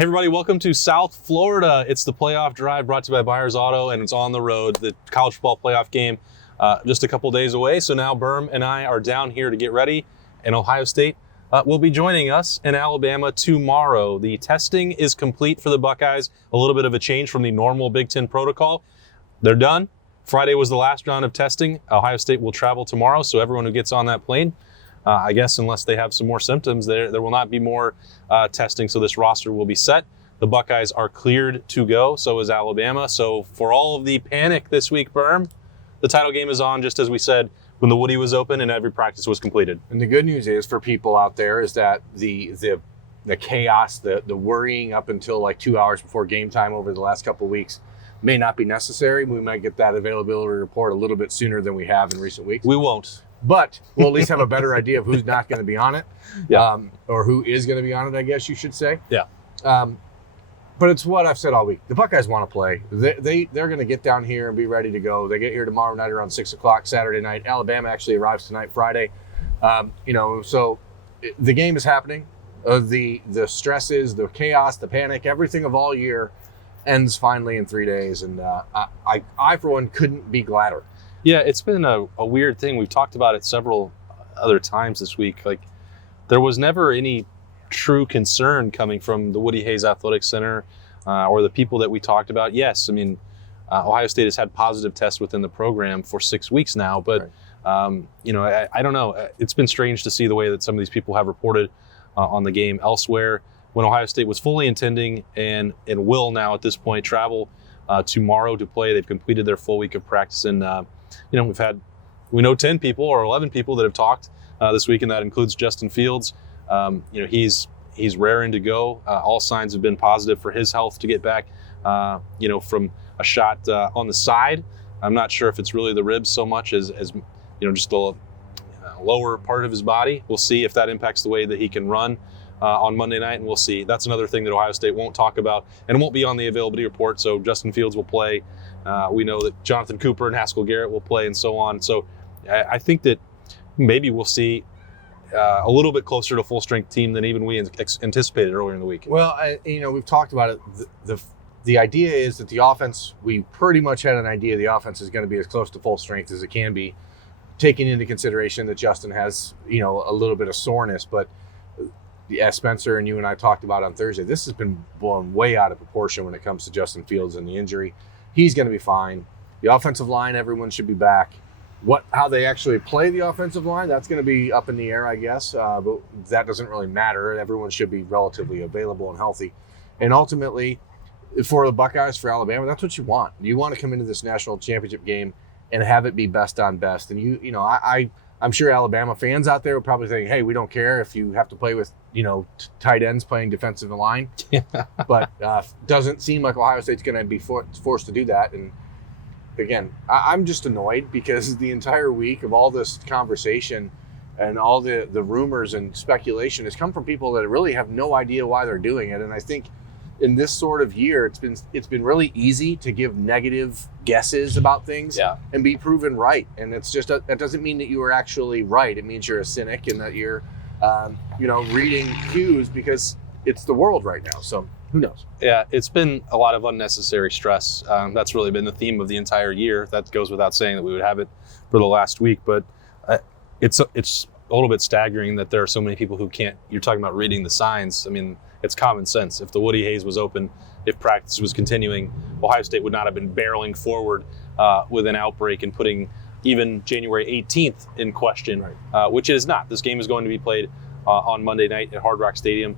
Hey everybody, welcome to South Florida. It's the playoff drive brought to you by Byers Auto, and it's on the road. The college football playoff game just a couple days away. So now Berm and I are down here to get ready, and Ohio State will be joining us in Alabama tomorrow. The testing is complete for the Buckeyes. A little bit of a change from the normal Big Ten protocol. They're done. Friday was the last round of testing. Ohio State will travel tomorrow, so everyone who gets on that plane, I guess unless they have some more symptoms, there will not be more testing, so this roster will be set. The Buckeyes are cleared to go, so is Alabama. So for all of the panic this week, Berm, the title game is on, just as we said, when the Woody was open and every practice was completed. And the good news is for people out there is that the chaos, the worrying up until like 2 hours before game time over the last couple of weeks may not be necessary. We might get that availability report a little bit sooner than we have in recent weeks. We won't. But we'll at least have a better idea of who's not going to be on it, or who is going to be on it, I guess you should say. Yeah. But it's what I've said all week. The Buckeyes want to play. They're going to get down here and be ready to go. They get here tomorrow night around 6 o'clock Saturday night. Alabama actually arrives tonight, Friday. So the game is happening. The stresses, the chaos, the panic, everything of all year ends finally in 3 days. And I, for one, couldn't be gladder. Yeah, it's been a weird thing. We've talked about it several other times this week. Like, there was never any true concern coming from the Woody Hayes Athletic Center or the people that we talked about. Yes, I mean, Ohio State has had positive tests within the program for 6 weeks now, but right. I don't know. It's been strange to see the way that some of these people have reported on the game elsewhere. When Ohio State was fully intending and will now at this point travel tomorrow to play, they've completed their full week of practice, and we know 10 people or 11 people that have talked this week, and that includes Justin Fields. He's raring to go. All signs have been positive for his health to get back, from a shot on the side. I'm not sure if it's really the ribs so much as just the lower part of his body. We'll see if that impacts the way that he can run on Monday night, and we'll see. That's another thing that Ohio State won't talk about, and it won't be on the availability report. So Justin Fields will play. We know that Jonathan Cooper and Haskell Garrett will play, and so on. So I think that maybe we'll see a little bit closer to a full-strength team than even we anticipated earlier in the week. Well, we've talked about it. The idea is that the offense, we pretty much had an idea the offense is going to be as close to full strength as it can be, taking into consideration that Justin has, a little bit of soreness. But as Spencer and you and I talked about on Thursday, this has been blown way out of proportion when it comes to Justin Fields and the injury. He's going to be fine. The offensive line, everyone should be back. How they actually play the offensive line, that's going to be up in the air, I guess. But that doesn't really matter. Everyone should be relatively available and healthy. And ultimately, for the Buckeyes, for Alabama, that's what you want. You want to come into this national championship game and have it be best on best. And I'm sure Alabama fans out there are probably thinking, hey, we don't care if you have to play with, tight ends playing defensive line. Yeah. But doesn't seem like Ohio State's going to be forced to do that. And again, I'm just annoyed because the entire week of all this conversation and all the rumors and speculation has come from people that really have no idea why they're doing it. And I think in this sort of year, it's been really easy to give negative guesses about things and be proven right. And it's just that doesn't mean that you are actually right. It means you're a cynic and that you're reading cues because it's the world right now. So who knows? Yeah, it's been a lot of unnecessary stress. That's really been the theme of the entire year. That goes without saying that we would have it for the last week. But it's a little bit staggering that there are so many people who can't. You're talking about reading the signs. I mean, it's common sense. If the Woody Hayes was open, if practice was continuing, Ohio State would not have been barreling forward with an outbreak and putting even January 18th in question, right. Which it is not. This game is going to be played on Monday night at Hard Rock Stadium.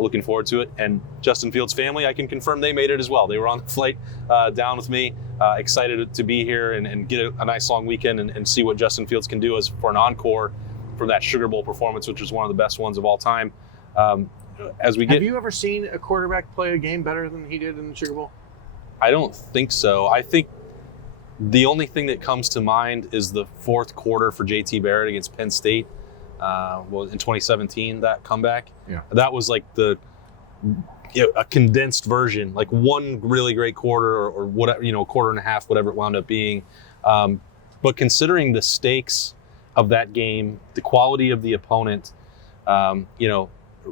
Looking forward to it. And Justin Fields' family, I can confirm they made it as well. They were on the flight down with me, excited to be here and get a nice long weekend and see what Justin Fields can do for an encore from that Sugar Bowl performance, which was one of the best ones of all time. Have you ever seen a quarterback play a game better than he did in the Sugar Bowl? I don't think so. I think the only thing that comes to mind is the fourth quarter for JT Barrett against Penn State. In 2017, that comeback. Yeah. That was like a condensed version, like one really great quarter or whatever, quarter and a half, whatever it wound up being. But considering the stakes of that game, the quality of the opponent,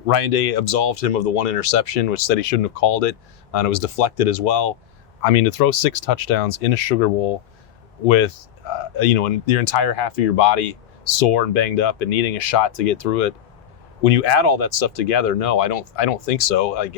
Ryan Day absolved him of the one interception, which said he shouldn't have called it, and it was deflected as well. I mean, to throw 6 touchdowns in a Sugar Bowl with, and your entire half of your body sore and banged up and needing a shot to get through it. When you add all that stuff together, no, I don't think so. Like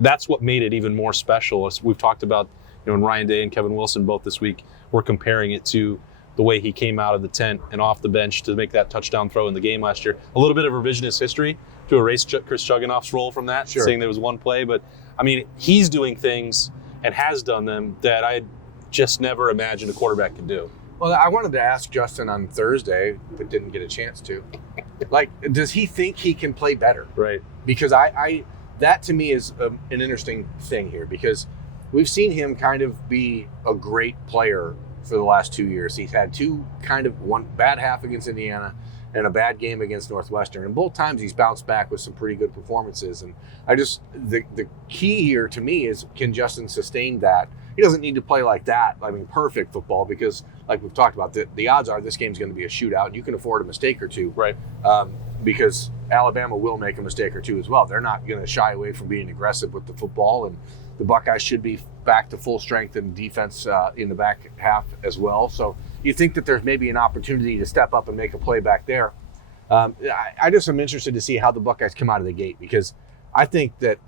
that's what made it even more special. As we've talked about, and Ryan Day and Kevin Wilson both this week were comparing it to the way he came out of the tent and off the bench to make that touchdown throw in the game last year. A little bit of revisionist history to erase Chris Chugginoff's role from that, saying there was one play. But, I mean, he's doing things and has done them that I just never imagined a quarterback could do. Well, I wanted to ask Justin on Thursday, but didn't get a chance to. Like, does he think he can play better? Right. Because I that to me is an interesting thing here, because we've seen him kind of be a great player for the last 2 years. He's had one bad half against Indiana and a bad game against Northwestern. And both times he's bounced back with some pretty good performances. And the key here to me is, can Justin sustain that? He doesn't need to play like that, perfect football, because like we've talked about, the odds are this game's going to be a shootout, and you can afford a mistake or two. Right. Because Alabama will make a mistake or two as well. They're not going to shy away from being aggressive with the football, and the Buckeyes should be back to full strength in defense in the back half as well. So you think that there's maybe an opportunity to step up and make a play back there. I just am interested to see how the Buckeyes come out of the gate, because I think that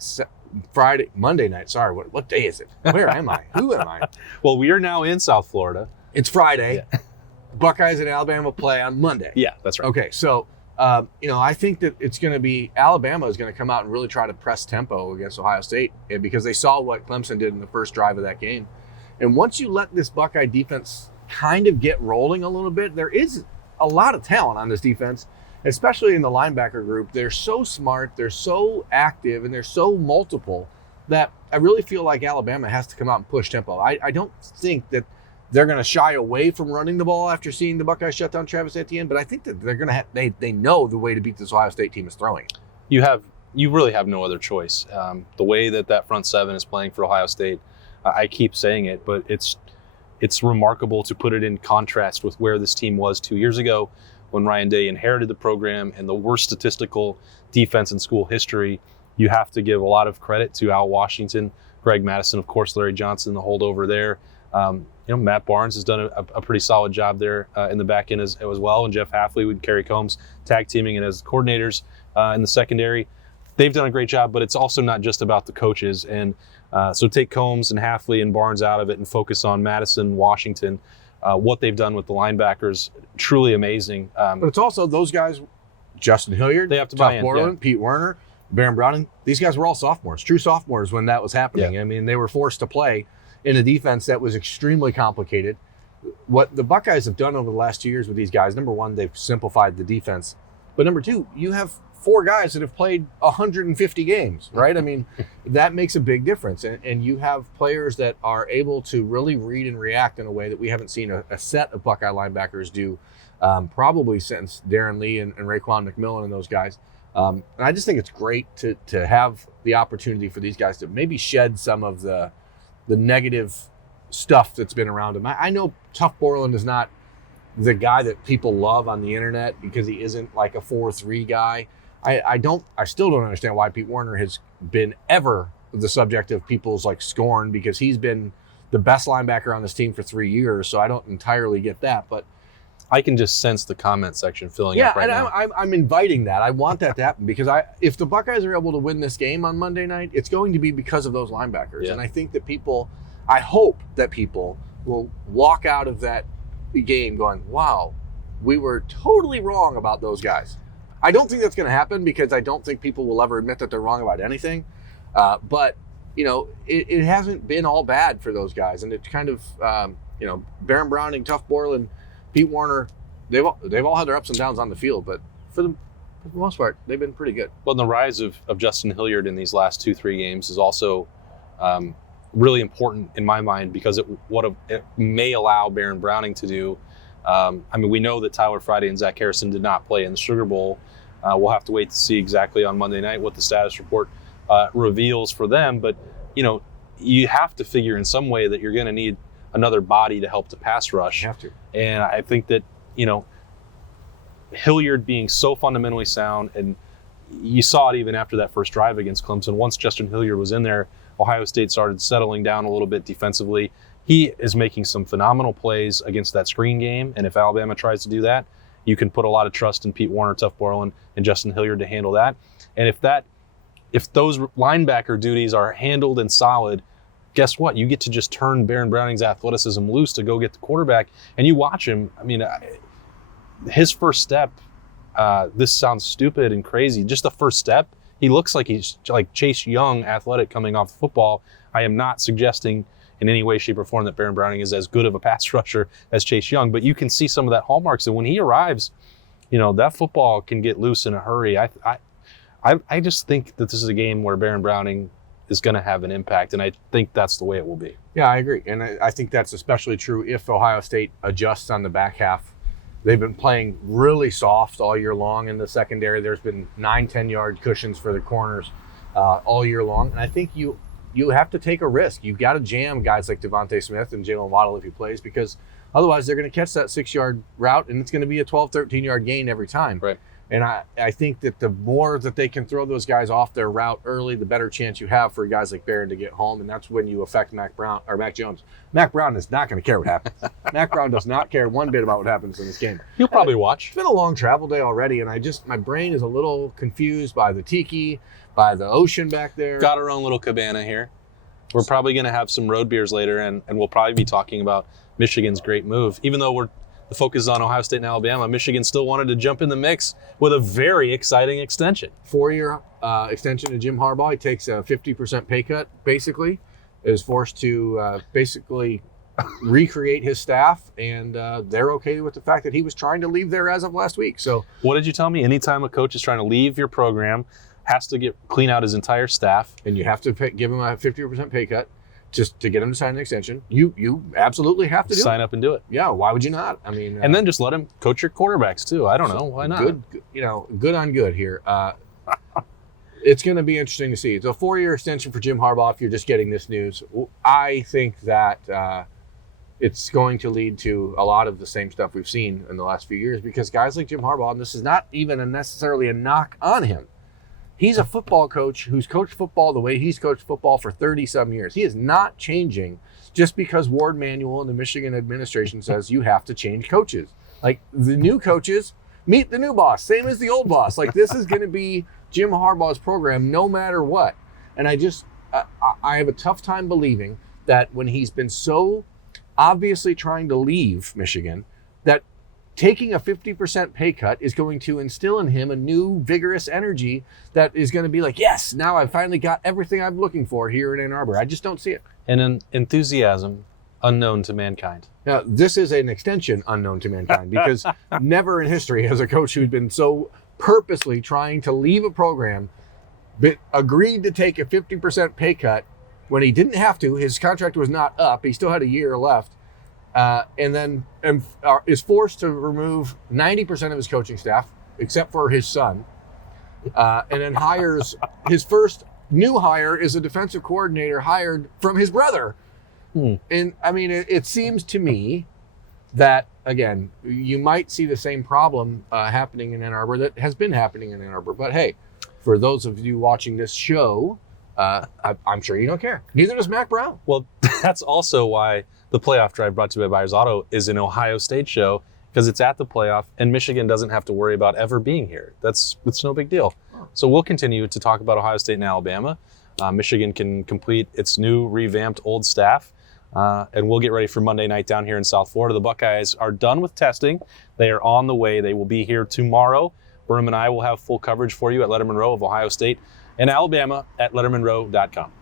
Monday night, what day is it? Where am I? Who am I? Well, we are now in South Florida. It's Friday. Yeah. Buckeyes and Alabama play on Monday. Yeah, that's right. Okay, so I think that it's going to be Alabama is going to come out and really try to press tempo against Ohio State, because they saw what Clemson did in the first drive of that game. And once you let this Buckeye defense kind of get rolling a little bit, there is a lot of talent on this defense, especially in the linebacker group. They're so smart, they're so active, and they're so multiple that I really feel like Alabama has to come out and push tempo. I don't think that they're going to shy away from running the ball after seeing the Buckeyes shut down Travis Etienne, but I think that they're going to they know the way to beat this Ohio State team is throwing. You really have no other choice. The way that front seven is playing for Ohio State, I keep saying it, but it's remarkable to put it in contrast with where this team was 2 years ago when Ryan Day inherited the program and the worst statistical defense in school history. You have to give a lot of credit to Al Washington, Greg Madison, of course, Larry Johnson, the holdover there. Matt Barnes has done a pretty solid job there in the back end as well, and Jeff Hafley with Kerry Combs tag teaming it as coordinators in the secondary. They've done a great job, but it's also not just about the coaches. And so take Combs and Hafley and Barnes out of it and focus on Madison, Washington. What they've done with the linebackers, truly amazing. But it's also those guys, Justin Hilliard, they have to buy in, Borland, Pete Werner, Baron Browning. These guys were all sophomores, true sophomores when that was happening. Yeah. I mean, they were forced to play in a defense that was extremely complicated. What the Buckeyes have done over the last 2 years with these guys, number one, they've simplified the defense. But number two, you have 4 guys that have played 150 games, right? I mean, that makes a big difference. And you have players that are able to really read and react in a way that we haven't seen a set of Buckeye linebackers do probably since Darren Lee and Raekwon McMillan and those guys. And I just think it's great to have the opportunity for these guys to maybe shed some of the negative stuff that's been around him. I know Tough Borland is not the guy that people love on the internet because he isn't like a 4-3 guy. I still don't understand why Pete Werner has been ever the subject of people's scorn, because he's been the best linebacker on this team for 3 years. So I don't entirely get that, but I can just sense the comment section filling up right now. Yeah, I'm inviting that. I want that to happen, because if the Buckeyes are able to win this game on Monday night, it's going to be because of those linebackers. Yeah. And I think that I hope that people will walk out of that game going, wow, we were totally wrong about those guys. I don't think that's going to happen, because I don't think people will ever admit that they're wrong about anything. But, it hasn't been all bad for those guys. And it's kind of, Baron Browning, Tough Borland, Pete Werner, they've all had their ups and downs on the field, but for the most part, they've been pretty good. Well, the rise of Justin Hilliard in these last 2-3 games is also really important in my mind, because it may allow Baron Browning to do. We know that Tyler Friday and Zach Harrison did not play in the Sugar Bowl. We'll have to wait to see exactly on Monday night what the status report reveals for them. But, you have to figure in some way that you're going to need another body to help the pass rush. You have to. And I think that, Hilliard being so fundamentally sound and you saw it even after that first drive against Clemson. Once Justin Hilliard was in there, Ohio State started settling down a little bit defensively. He is making some phenomenal plays against that screen game, and if Alabama tries to do that, you can put a lot of trust in Pete Warner, Tuff Borland, and Justin Hilliard to handle that. And if those linebacker duties are handled and solid, guess what? You get to just turn Baron Browning's athleticism loose to go get the quarterback, and you watch him. I mean, his first step, this sounds stupid and crazy, just the first step, he looks like he's like Chase Young athletic coming off the football. I am not suggesting in any way, shape, or form that Baron Browning is as good of a pass rusher as Chase Young, but you can see some of that hallmarks. And when he arrives, that football can get loose in a hurry. I just think that this is a game where Baron Browning is going to have an impact, and I think that's the way it will be. Yeah, I agree. And I think that's especially true if Ohio State adjusts on the back half. They've been playing really soft all year long in the secondary. There's been 9-10 yard cushions for the corners all year long. And I think you have to take a risk. You've got to jam guys like Devontae Smith and Jalen Waddle if he plays, because otherwise they're going to catch that 6-yard route, and it's going to be a 12, 13-yard gain every time. Right. And I think that the more that they can throw those guys off their route early, the better chance you have for guys like Barron to get home, and that's when you affect Mac Jones. Mac Brown is not going to care what happens. Mac Brown does not care one bit about what happens in this game. He'll probably watch. It's been a long travel day already, and my brain is a little confused by the tiki, by the ocean back there. Got our own little cabana here. We're probably going to have some road beers later, and we'll probably be talking about Michigan's great move. Even though the focus is on Ohio State and Alabama, Michigan still wanted to jump in the mix with a very exciting extension. 4-year extension to Jim Harbaugh. He takes a 50% pay cut, basically, is forced to basically recreate his staff, and they're okay with the fact that he was trying to leave there as of last week. So, what did you tell me? Anytime a coach is trying to leave your program, has to clean out his entire staff. And you have to give him a 50% pay cut just to get him to sign an extension. You absolutely have to sign up and do it. Yeah, why would you not? I mean, and then just let him coach your quarterbacks too. I don't know, why not? Good on good here. It's going to be interesting to see. It's a 4-year extension for Jim Harbaugh. If you're just getting this news, I think that it's going to lead to a lot of the same stuff we've seen in the last few years, because guys like Jim Harbaugh, and this is not even necessarily a knock on him. He's a football coach who's coached football the way he's coached football for 30-some years. He is not changing just because Ward Manuel and the Michigan administration says you have to change coaches. Like, the new coaches meet the new boss, same as the old boss. Like, this is going to be Jim Harbaugh's program no matter what. And I have a tough time believing that when he's been so obviously trying to leave Michigan, that taking a 50% pay cut is going to instill in him a new vigorous energy that is going to be like, yes, now I've finally got everything I'm looking for here in Ann Arbor. I just don't see it. And an enthusiasm unknown to mankind. Now, this is an extension unknown to mankind, because never in history has a coach who's been so purposely trying to leave a program but agreed to take a 50% pay cut when he didn't have to. His contract was not up. He still had a year left. And then is forced to remove 90% of his coaching staff, except for his son, and then hires his first new hire is a defensive coordinator hired from his brother. And I mean, it seems to me that, again, you might see the same problem happening in Ann Arbor that has been happening in Ann Arbor. But hey, for those of you watching this show, I'm sure you don't care. Neither does Mac Brown. Well, that's also why the playoff drive brought to you by Byers Auto is an Ohio State show, because it's at the playoff and Michigan doesn't have to worry about ever being here. It's no big deal. So we'll continue to talk about Ohio State and Alabama. Michigan can complete its new revamped old staff, and we'll get ready for Monday night down here in South Florida. The Buckeyes are done with testing. They are on the way. They will be here tomorrow. Berm and I will have full coverage for you at Lettermen Row of Ohio State and Alabama at lettermenrow.com.